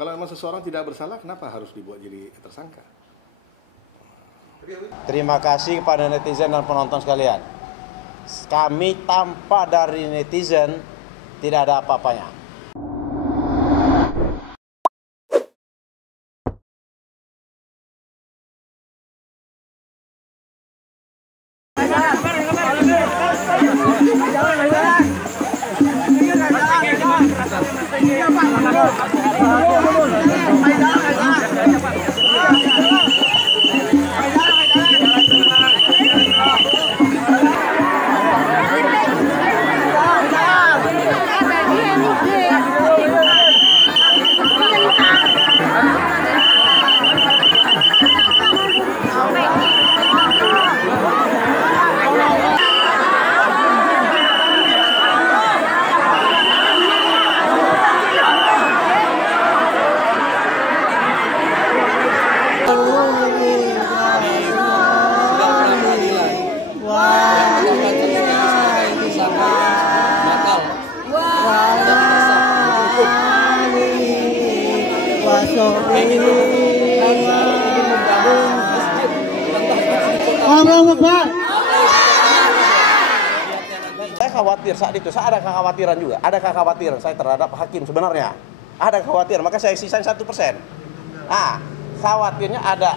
Kalau memang seseorang tidak bersalah, kenapa harus dibuat jadi tersangka? Terima kasih kepada netizen dan penonton sekalian. Kami tanpa dari netizen tidak ada apa-apanya. Saya khawatir saat itu, saya ada kekhawatiran juga, ada kekhawatiran saya terhadap hakim sebenarnya. Ada kekhawatiran, maka saya sisain 1%. Khawatirnya ada,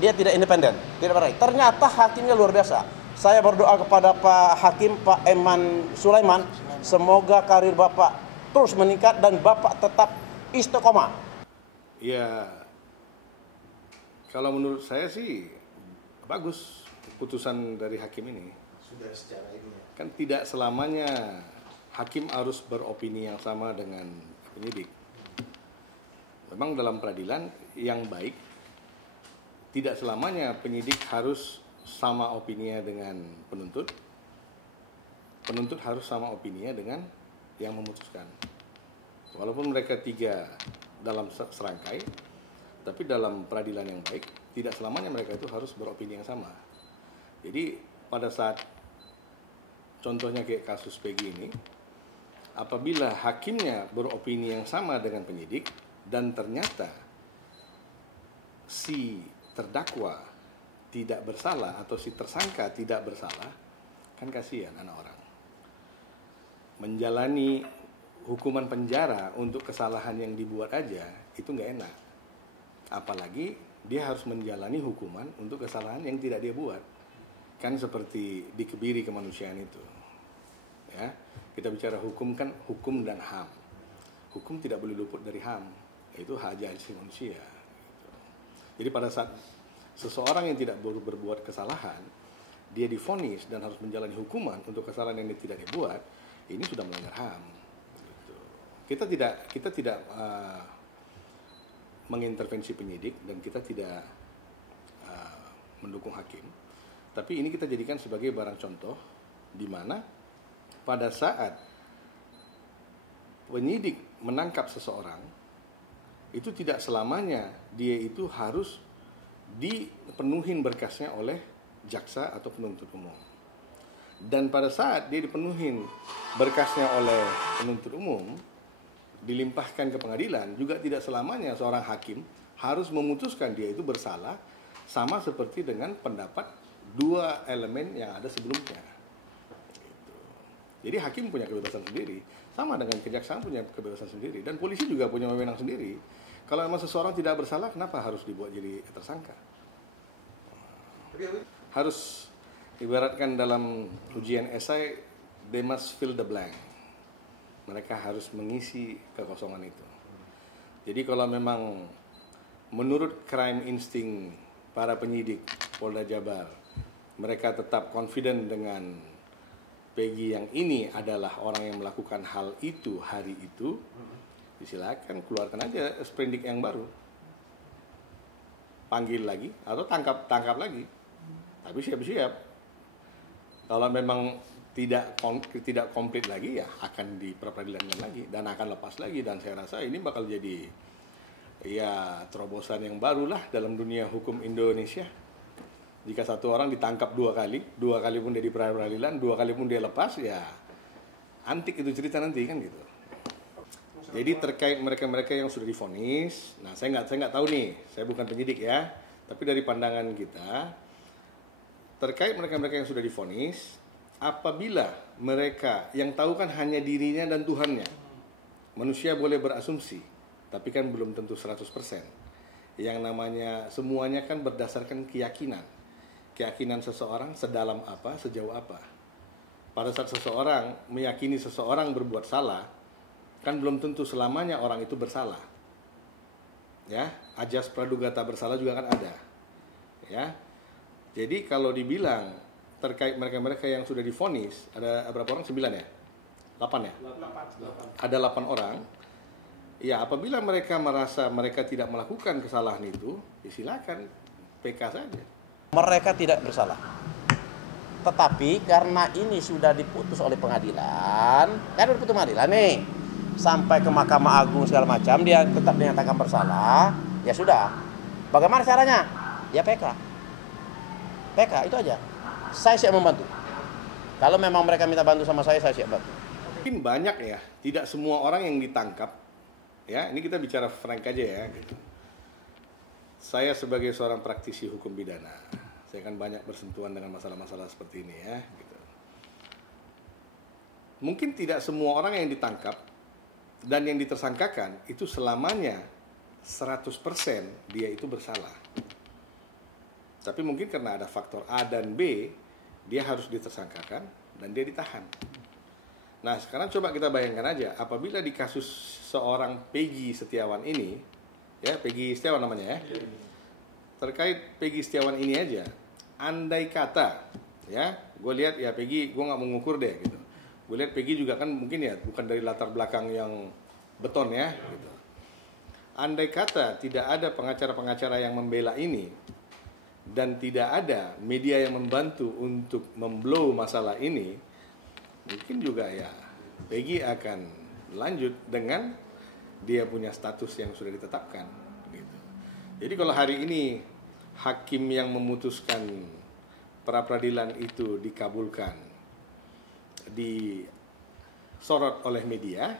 dia tidak independen, tidak berani. Ternyata hakimnya luar biasa. Saya berdoa kepada Pak Hakim, Pak Eman Sulaiman, semoga karir Bapak terus meningkat dan Bapak tetap istiqomah. Ya, kalau menurut saya sih bagus putusan dari hakim ini. Sudah secara ini ya. Kan tidak selamanya hakim harus beropini yang sama dengan penyidik. Memang dalam peradilan yang baik, tidak selamanya penyidik harus sama opininya dengan penuntut. Penuntut harus sama opininya dengan yang memutuskan. Walaupun mereka tiga dalam serangkai, tapi dalam peradilan yang baik, tidak selamanya mereka itu harus beropini yang sama. Jadi pada saat contohnya kayak kasus Peggy ini, apabila hakimnya beropini yang sama dengan penyidik dan ternyata si terdakwa tidak bersalah atau si tersangka tidak bersalah, kan kasihan anak orang. Menjalani hukuman penjara untuk kesalahan yang dibuat aja itu nggak enak. Apalagi dia harus menjalani hukuman untuk kesalahan yang tidak dia buat. Kan seperti dikebiri kemanusiaan itu. Ya, kita bicara hukum kan hukum dan HAM. Hukum tidak boleh luput dari HAM, yaitu hak asasi manusia. Jadi pada saat seseorang yang tidak berbuat kesalahan, dia divonis dan harus menjalani hukuman untuk kesalahan yang tidak dibuat, ini sudah melanggar HAM. Kita tidak mengintervensi penyidik dan kita tidak mendukung hakim. Tapi ini kita jadikan sebagai barang contoh di mana pada saat penyidik menangkap seseorang, itu tidak selamanya dia itu harus dipenuhin berkasnya oleh jaksa atau penuntut umum. Dan pada saat dia dipenuhin berkasnya oleh penuntut umum, dilimpahkan ke pengadilan, juga tidak selamanya seorang hakim harus memutuskan dia itu bersalah, sama seperti dengan pendapat dua elemen yang ada sebelumnya. Jadi hakim punya kebebasan sendiri, sama dengan kejaksaan punya kebebasan sendiri, dan polisi juga punya wewenang sendiri. Kalau memang seseorang tidak bersalah, kenapa harus dibuat jadi tersangka? Harus ibaratkan dalam ujian esai, they must fill the blank. Mereka harus mengisi kekosongan itu. Jadi kalau memang menurut crime instinct para penyidik Polda Jabar, mereka tetap confident dengan Peggy yang ini adalah orang yang melakukan hal itu hari itu, silakan keluarkan aja sprindik yang baru, panggil lagi atau tangkap lagi. Tapi siap-siap kalau memang tidak komplit lagi, ya akan diperadilankan lagi dan akan lepas lagi. Dan saya rasa ini bakal jadi ya terobosan yang barulah dalam dunia hukum Indonesia. Jika satu orang ditangkap dua kali pun dia di peradilan, 2 kali pun dia lepas, ya antik itu cerita nanti kan gitu. Jadi terkait mereka-mereka yang sudah divonis, nah saya nggak tahu nih, saya bukan penyidik ya, tapi dari pandangan kita terkait mereka-mereka yang sudah divonis, apabila mereka yang tahu kan hanya dirinya dan Tuhannya, manusia boleh berasumsi, tapi kan belum tentu 100%. Yang namanya semuanya kan berdasarkan keyakinan. Keyakinan seseorang sedalam apa, sejauh apa. Pada saat seseorang meyakini seseorang berbuat salah, kan belum tentu selamanya orang itu bersalah. Ya, ajas praduga tak bersalah juga kan ada. Ya. Jadi kalau dibilang terkait mereka-mereka yang sudah divonis, ada berapa orang? 9 ya? 8 ya? 8. Ada 8 orang. Ya, apabila mereka merasa mereka tidak melakukan kesalahan itu, ya silakan PK saja. Mereka tidak bersalah. Tetapi karena ini sudah diputus oleh pengadilan, kan udah putus pengadilan nih, sampai ke Mahkamah Agung segala macam, dia tetap dinyatakan bersalah, ya sudah. Bagaimana caranya? Ya PK. PK itu aja. Saya siap membantu. Kalau memang mereka minta bantu sama saya siap bantu. Mungkin banyak ya, tidak semua orang yang ditangkap. Ya, ini kita bicara frank aja ya. Gitu. Saya sebagai seorang praktisi hukum pidana, saya kan banyak bersentuhan dengan masalah-masalah seperti ini ya. Gitu. Mungkin tidak semua orang yang ditangkap dan yang ditersangkakan itu selamanya 100% dia itu bersalah. Tapi mungkin karena ada faktor A dan B, dia harus ditersangkakan dan dia ditahan. Nah, sekarang coba kita bayangkan aja, apabila di kasus seorang Peggy Setiawan ini, ya Peggy Setiawan namanya ya, terkait Peggy Setiawan ini aja, andai kata, ya, gue lihat ya Peggy, gue nggak mengukur deh gitu. Gue lihat Peggy juga kan mungkin ya bukan dari latar belakang yang beton ya gitu. Andai kata tidak ada pengacara-pengacara yang membela ini dan tidak ada media yang membantu untuk memblow masalah ini, mungkin juga ya Peggy akan lanjut dengan dia punya status yang sudah ditetapkan gitu. Jadi kalau hari ini hakim yang memutuskan pra peradilan itu dikabulkan, disorot oleh media,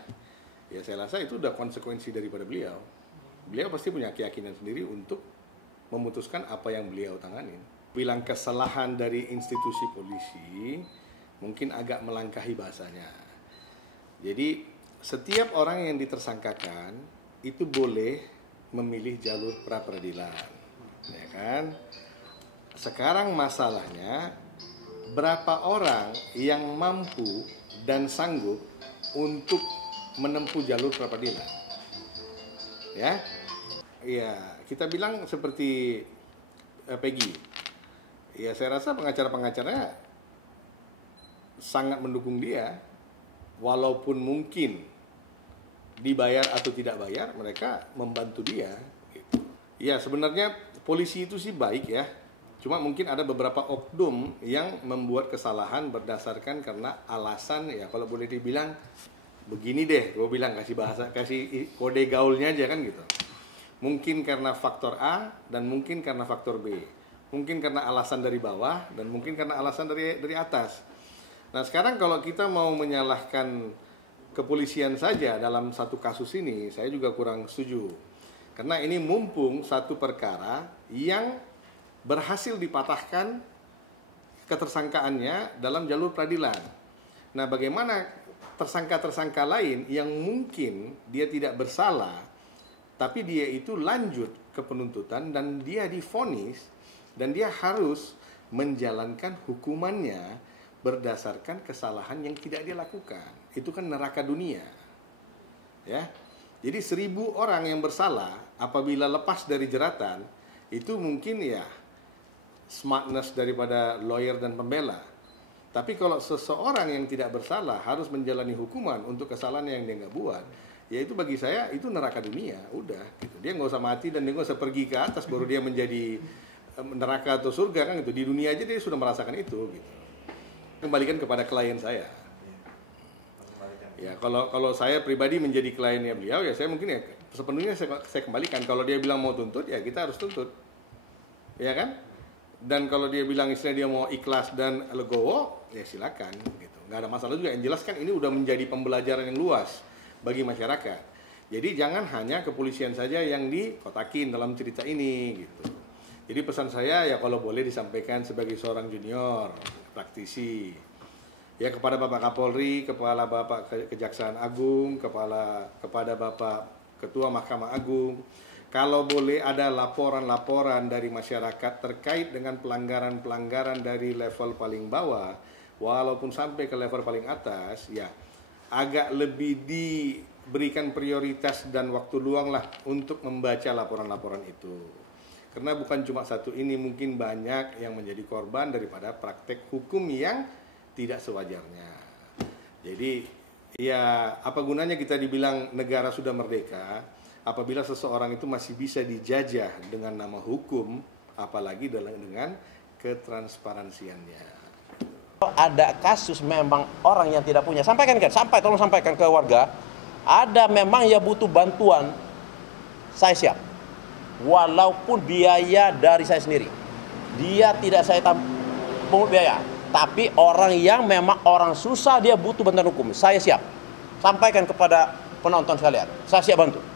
ya saya rasa itu udah konsekuensi daripada beliau. Beliau pasti punya keyakinan sendiri untuk memutuskan apa yang beliau tanganin. Bilang kesalahan dari institusi polisi mungkin agak melangkahi bahasanya. Jadi setiap orang yang ditersangkakan itu boleh memilih jalur pra peradilan, ya kan? Sekarang masalahnya berapa orang yang mampu dan sanggup untuk menempuh jalur pra peradilan? Ya, ya kita bilang seperti Peggy. Ya saya rasa pengacara-pengacaranya sangat mendukung dia, walaupun mungkin dibayar atau tidak bayar, mereka membantu dia. Gitu. Ya sebenarnya polisi itu sih baik ya. Cuma mungkin ada beberapa oknum yang membuat kesalahan berdasarkan karena alasan ya kalau boleh dibilang begini deh, gue bilang kasih kode gaulnya aja kan gitu. Mungkin karena faktor A dan mungkin karena faktor B. Mungkin karena alasan dari bawah dan mungkin karena alasan dari atas. Nah sekarang kalau kita mau menyalahkan kepolisian saja dalam satu kasus ini, saya juga kurang setuju. Karena ini mumpung satu perkara yang berhasil dipatahkan ketersangkaannya dalam jalur peradilan. Nah, bagaimana tersangka-tersangka lain yang mungkin dia tidak bersalah, tapi dia itu lanjut ke penuntutan dan dia divonis dan dia harus menjalankan hukumannya berdasarkan kesalahan yang tidak dia lakukan. Itu kan neraka dunia. Ya. Jadi 1000 orang yang bersalah apabila lepas dari jeratan, itu mungkin ya smartness daripada lawyer dan pembela. Tapi kalau seseorang yang tidak bersalah harus menjalani hukuman untuk kesalahan yang dia nggak buat, ya itu bagi saya itu neraka dunia. Udah, gitu. Dia nggak usah mati dan dia nggak usah pergi ke atas baru dia menjadi neraka atau surga kan gitu. Di dunia aja dia sudah merasakan itu. Gitu. Kembalikan kepada klien saya. Ya kalau saya pribadi menjadi kliennya beliau, ya saya mungkin ya sepenuhnya saya kembalikan. Kalau dia bilang mau tuntut, ya kita harus tuntut, ya kan? Dan kalau dia bilang istilah dia mau ikhlas dan legowo, ya silakan gitu. nggak ada masalah juga. Yang jelas kan ini udah menjadi pembelajaran yang luas bagi masyarakat. Jadi jangan hanya kepolisian saja yang dikotakin dalam cerita ini gitu. Jadi pesan saya ya kalau boleh disampaikan sebagai seorang junior praktisi ya kepada Bapak Kapolri, kepala Bapak Kejaksaan Agung, kepada Bapak Ketua Mahkamah Agung. Kalau boleh ada laporan-laporan dari masyarakat terkait dengan pelanggaran-pelanggaran dari level paling bawah, walaupun sampai ke level paling atas, ya agak lebih diberikan prioritas dan waktu luang lah untuk membaca laporan-laporan itu. Karena bukan cuma satu ini, mungkin banyak yang menjadi korban daripada praktek hukum yang tidak sewajarnya. Jadi, ya apa gunanya kita dibilang negara sudah merdeka, apabila seseorang itu masih bisa dijajah dengan nama hukum, apalagi dengan ketransparansiannya. Ada kasus memang orang yang tidak punya, tolong sampaikan ke warga, ada memang ya butuh bantuan, saya siap. Walaupun biaya dari saya sendiri, dia tidak saya pungut biaya. Tapi orang yang memang orang susah, dia butuh bantuan hukum, saya siap. Sampaikan kepada penonton sekalian, saya siap bantu.